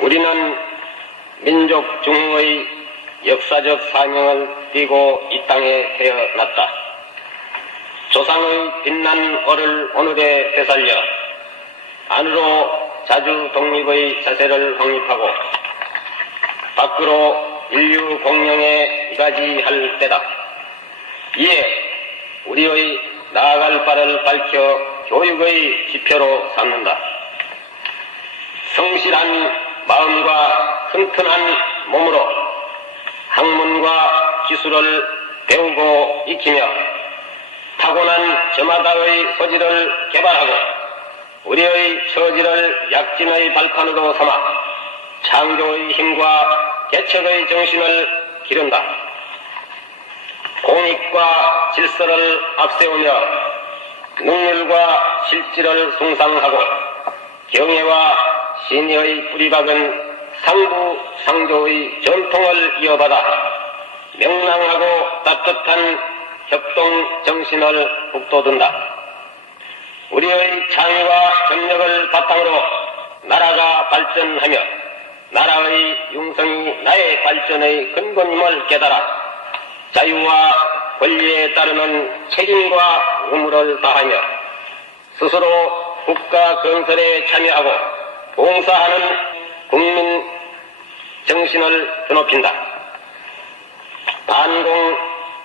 우리는 민족 중흥의 역사적 사명을 띠고 이 땅에 태어났다. 조상의 빛난 얼을 오늘에 되살려 안으로 자주 독립의 자세를 확립하고 밖으로 인류 공영에 이가지할 때다. 이에 우리의 나아갈 바를 밝혀 교육의 지표로 삼는다. 성실한 마음과 튼튼한 몸으로 학문과 기술을 배우고 익히며 타고난 저마다의 소질을 개발하고 우리의 처지를 약진의 발판으로 삼아 창조의 힘과 개척의 정신을 기른다. 공익과 질서를 앞세우며 능률과 실질을 숭상하고 경애와 신의의 뿌리박은 상부 상조의 전통을 이어받아 명랑하고 따뜻한 협동 정신을 북돋운다. 우리의 창의와 정력을 바탕으로 나라가 발전하며 나라의 융성이 나의 발전의 근본임을 깨달아 자유와 권리에 따르는 책임과 의무를 다하며 스스로 국가 건설에 참여하고 봉사하는 국민 정신을 드높인다. 반공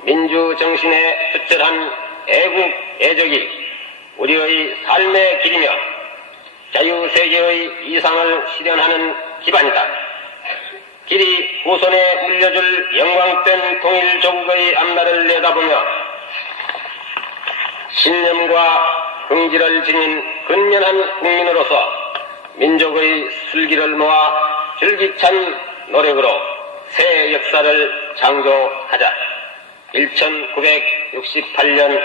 민주 정신에 투철한 애국 애적이 우리의 삶의 길이며 자유세계의 이상을 실현하는 기반이다. 길이 후손에 물려줄 영광된 통일조국의 앞날을 내다보며 신념과 긍지를 지닌 근면한 국민으로서 민족의 슬기를 모아 줄기찬 노력으로 새 역사를 창조하자. 1968년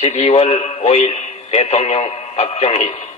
12월 5일 대통령 박정희